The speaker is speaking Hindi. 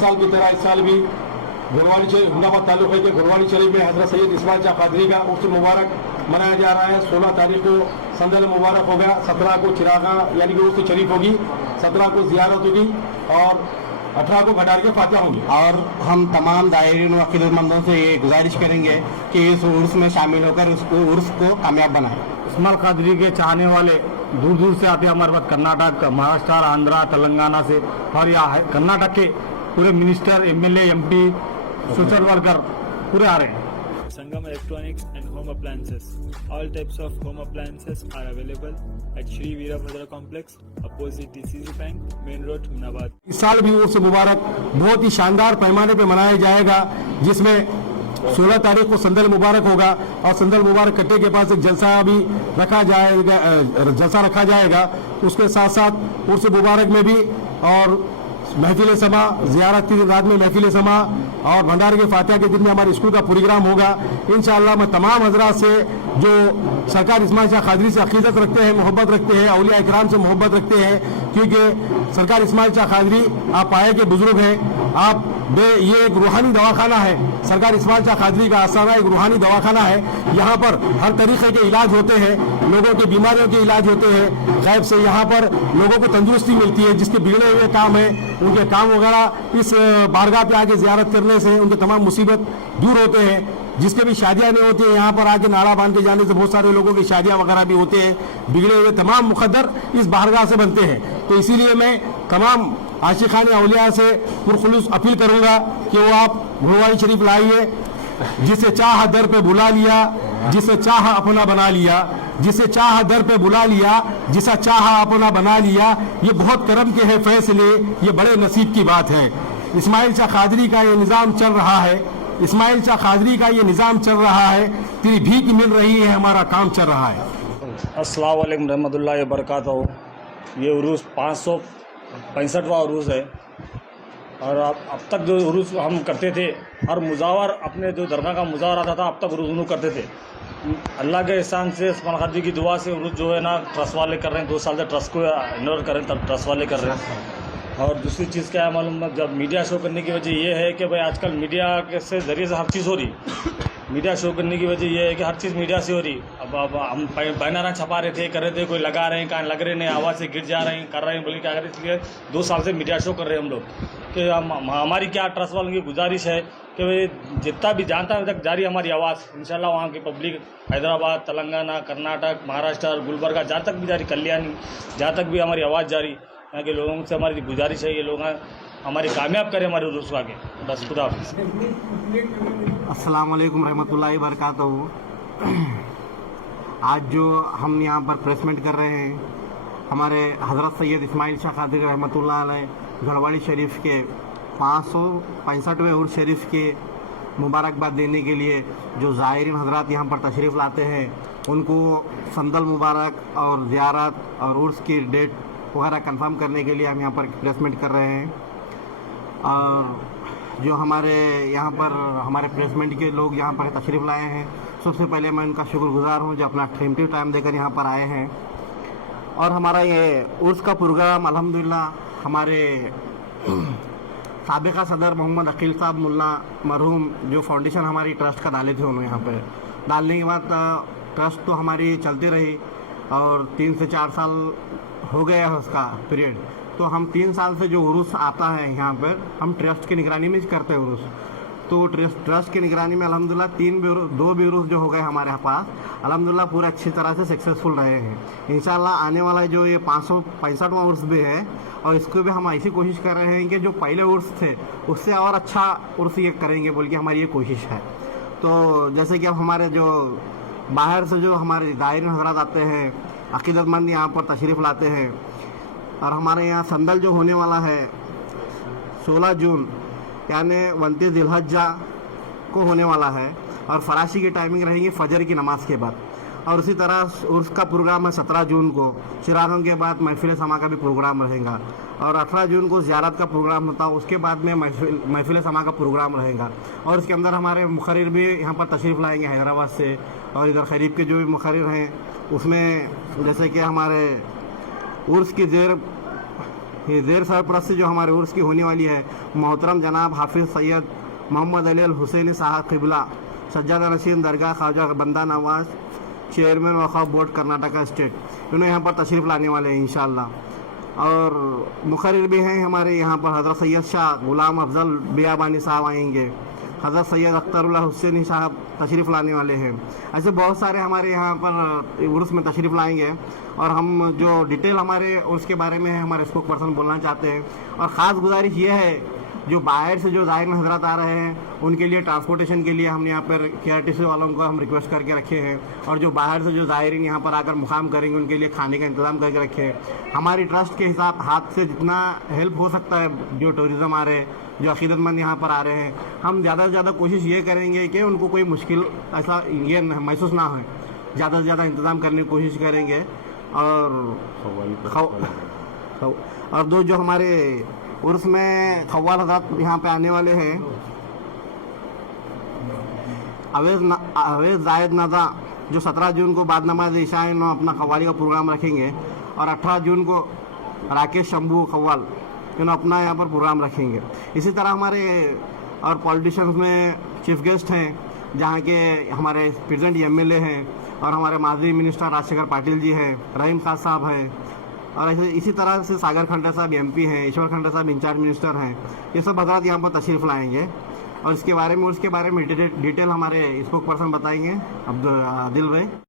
साल की तरह इस साल भी गुरवानी शरीफ हुंदाबाद तालुके के गुरवानी शरीफ में हजरत सैयद इस्माइल शाह कादरी का उर्स मुबारक मनाया जा रहा है। 16 तारीख को संदल मुबारक होगा, 17 को चिरागा यानी कि उर्स शरीफ होगी, 17 को जियारत होगी और 18 को भंडार के फातिहा होंगे। और हम तमाम दायरीन और अकीदतमंदों से ये गुजारिश करेंगे कि इस उर्स में शामिल होकर उसको उर्स को कामयाब बनाएं। इस्माइल कादरी के चाहने वाले दूर दूर से आते हैं हमारे पास, कर्नाटक, महाराष्ट्र, आंध्रा, तेलंगाना से, और यहाँ कर्नाटक के पूरे minister, MLA, MP, social worker पूरे आ रहे हैं। Sangam Electronics and Home Appliances. All types of home appliances are available at Shri Veerabhadra Complex, opposite DCC Bank, Main Road, Hunnabad. इस साल भी उर्स मुबारक बहुत ही शानदार पैमाने पे मनाया जाएगा, जिसमें 16 तारीख को संदल मुबारक होगा और संदल मुबारक कट्टे के पास एक जलसा भी रखा जाएगा। उसके साथ साथ उर्स मुबारक में भी और महफिल समा, ज़ियारत की रात में महफिल समा और भंडार के फातिहा के दिन में हमारे स्कूल का प्रोग्राम होगा। इंशाअल्लाह मैं तमाम हजरात से जो सरकार इस्माइल शाह कादरी से अकीदत रखते हैं, मोहब्बत रखते हैं, औलिया इकराम से मोहब्बत रखते हैं, क्योंकि सरकार इस्माइल शाह कादरी आप पाए के बुजुर्ग हैं, आप ये एक रूहानी दवाखाना है। सरकार इस्माइल शाह कादरी का आस्थाना एक रूहानी दवाखाना है। यहाँ पर हर तरीके के इलाज होते हैं, लोगों की बीमारियों के इलाज होते हैं, गैब से यहाँ पर लोगों को तंदुरुस्ती मिलती है। जिसके बिगड़े हुए काम है उनके काम वगैरह इस बारगाह पे आके जियारत करने से उनके तमाम मुसीबत दूर होते हैं। जिसके भी शादियां नहीं होती है, यहाँ पर आके नाड़ा बांध के जाने से बहुत सारे लोगों की शादियां वगैरह भी होते हैं। बिगड़े हुए तमाम मुकद्दर इस बारगाह से बनते हैं। तो इसीलिए मैं तमाम आशिकान औलिया से पुरखुलूस अपील करूंगा कि वो आप गुरवानी शरीफ लाइए। जिसे चाह दर पे बुला लिया, जिसे चाह अपना बना लिया, जिसे चाह दर पे बुला लिया, जिसे चाह अपना बना लिया। ये बहुत करम के है फैसले, ये बड़े नसीब की बात है। इस्माइल शाह कादरी का ये निज़ाम चल रहा है, इस्माइल शाह कादरी का ये निज़ाम चल रहा है। तेरी भीख मिल रही है, हमारा काम चल रहा है। अस्सलाम वालेकुम रहमतुल्लाहि व बरकातहू। ये उरूस 565वां उरूस है और अब तक जो उरूस हम करते थे, हर मुजावर अपने जो दरगाह का मुजावर आता था, अब तक उरूस करते थे। अल्लाह के एहसान से इस्माइल कादरी की दुआ से उरूस जो है ना ट्रस्ट वाले कर रहे हैं। 2 साल से ट्रस्ट को इन्वॉल्व कर रहे हैं, तब ट्रस्ट वाले कर रहे हैं। और दूसरी चीज़ क्या है मालूम, जब मीडिया शो करने की वजह ये है कि भाई आजकल मीडिया के से ज़रिए से हर चीज़ हो रही। मीडिया शो करने की वजह ये है कि हर चीज़ मीडिया से हो रही। अब हम बैनर छपा रहे थे, कर रहे थे, कोई लगा रहे हैं, कहाँ लग रहे नहीं, आवाज़ से गिर जा रहे हैं, कर रहे हैं, बोले क्या करें। इसलिए 2 साल से मीडिया शो कर रहे हैं हम लोग कि हमारी क्या ट्रस्ट वालों की गुजारिश है कि भाई जितना भी जानता है तक जारी हमारी आवाज़ इंशाल्लाह वहाँ की पब्लिक, हैदराबाद, तेलंगाना, कर्नाटक, महाराष्ट्र, गुलबर्गा, जहाँ तक भी जारी, कल्याणी, जहाँ तक भी हमारी आवाज़ जारी, यहाँ के लोगों से हमारी गुजारिश है, ये लोग हमारी कामयाब करें हमारे उरूस को आगे। बस खुदा हाफिज़। अस्सलाम वालेकुम रहमतुल्लाहि व बरकातहू। आज जो हम यहाँ पर प्रेसमेंट कर रहे हैं, हमारे हज़रत सैयद इस्माइल शाह कादरी रहमतुल्लाह अलैह घरवाड़ी शरीफ के 565वें उर्स शरीफ के मुबारकबाद देने के लिए जो ज़ायरीन हज़रात यहाँ पर तशरीफ़ लाते हैं, उनको संदल मुबारक और ज़ियारत और उर्स की डेट वगैरह कंफर्म करने के लिए हम यहाँ पर प्लेसमेंट कर रहे हैं। और जो हमारे यहाँ पर हमारे प्लेसमेंट के लोग यहाँ पर तशरीफ़ लाए हैं, सबसे पहले मैं उनका शुक्रगुज़ार हूँ जो अपना कीमती टाइम देकर यहाँ पर आए हैं। और हमारा ये उर्स का प्रोग्राम अल्हम्दुलिल्लाह हमारे साबिक़ा सदर मोहम्मद अकील साहब मुल्ला मरहूम जो फाउंडेशन हमारी ट्रस्ट का डाले थे, उन्होंने यहाँ पर डालने के बाद ट्रस्ट तो हमारी चलती रही और 3 से 4 साल हो गया है उसका पीरियड। तो हम 3 साल से जो उरूस आता है यहाँ पर हम ट्रस्ट की निगरानी में करते हैं उरूस। तो ट्रस्ट की निगरानी में अल्हम्दुलिल्लाह 2 भी उरूस जो हो गए हमारे पास, अल्हम्दुलिल्लाह पूरा अच्छी तरह से सक्सेसफुल रहे हैं। इंशाल्लाह आने वाला जो ये 565वां उर्स भी है और इसको भी हम ऐसी कोशिश कर रहे हैं कि जो पहले उर्स थे उससे और अच्छा उर्स ये करेंगे बोल के हमारी ये कोशिश है। तो जैसे कि अब हमारे जो बाहर से जो हमारे दायरीन हज़रात आते हैं, अकीदतमंद यहाँ पर तशरीफ़ लाते हैं, और हमारे यहाँ संदल जो होने वाला है 16 जून यानी 29 जिलहज्जा को होने वाला है और फराशी की टाइमिंग रहेगी फजर की नमाज के बाद। और उसी तरह उसका प्रोग्राम है 17 जून को, चिरागों के बाद महफिल समा का भी प्रोग्राम रहेगा और 18 जून को ज़ियारत का प्रोग्राम होता है, उसके बाद में महफिल समा का प्रोग्राम रहेगा। और इसके अंदर हमारे मुखर्रिर भी यहाँ पर तशरीफ़ लाएंगे हैदराबाद से, और इधर क़रीब के जो भी मुखर्रिर हैं उसमें जैसे कि हमारे उर्स की ज़ेर ये ज़ेर सरप्रस्ती जो हमारे उर्स की होने वाली है, मोहतरम जनाब हाफिज़ सैयद मोहम्मद अली अल हुसैनी साहब क़िबला सज्जादा नशीन दरगाह Khwaja Banda Nawaz chairman Waqf board Karnataka state, इन्होंने यहाँ पर तशरीफ़ लाने वाले हैं इंशाअल्लाह। और मुखर्रिर भी हैं हमारे यहाँ पर हज़रत सैयद शाह ग़ुलाम अफजल बियाबानी साहब आएंगे, हज़रत सैयद अख्तरुल्लाह हुसैनी साहब तशरीफ़ लाने वाले हैं। ऐसे बहुत सारे हमारे यहाँ पर उर्स में तशरीफ़ लाएंगे और हम जो डिटेल हमारे उर्स के बारे में है हमारे स्पोक पर्सन बोलना चाहते हैं। और ख़ास गुजारिश ये है, जो बाहर से जो ज़ायरीन हज़रात आ रहे हैं उनके लिए ट्रांसपोर्टेशन के लिए हमने यहाँ पर KRTC वालों को हम रिक्वेस्ट करके रखे हैं, और जो बाहर से जो ज़ायरीन यहाँ पर आकर मुकाम करेंगे उनके लिए खाने का इंतज़ाम करके रखे हैं। हमारी ट्रस्ट के हिसाब हाथ से जितना हेल्प हो सकता है, जो टूरिज़्म आ रहे हैं, जो अक़ीदतमंद यहाँ पर आ रहे हैं, हम ज़्यादा से ज़्यादा कोशिश ये करेंगे कि उनको कोई मुश्किल ऐसा ये महसूस ना हो, ज़्यादा से ज़्यादा इंतज़ाम करने की कोशिश करेंगे। और दो जो हमारे उर्स में खव्वाल हज़रात यहाँ पे आने वाले हैं, अवेज़ जायद नज़ा जो 17 जून को बाद नमाज इशा अपना कव्वाली का प्रोग्राम रखेंगे, और 18 जून को राकेश शंभू खव्वाल अपना यहाँ पर प्रोग्राम रखेंगे। इसी तरह हमारे और पॉलिटिशियंस में चीफ गेस्ट हैं, जहाँ के हमारे प्रेजेंट MLA हैं, और हमारे माजी मिनिस्टर राजशेखर पाटिल जी हैं, रहीम खान साहब हैं, और ऐसे इसी तरह से सागर खंडा साहब MP हैं, ईश्वर खंडा साहब इंचार्ज मिनिस्टर हैं। ये सब हज़रात यहाँ पर तशरीफ़ लाएंगे और इसके बारे में डिटेल हमारे स्पोक पर्सन बताएंगे, आदिल भाई।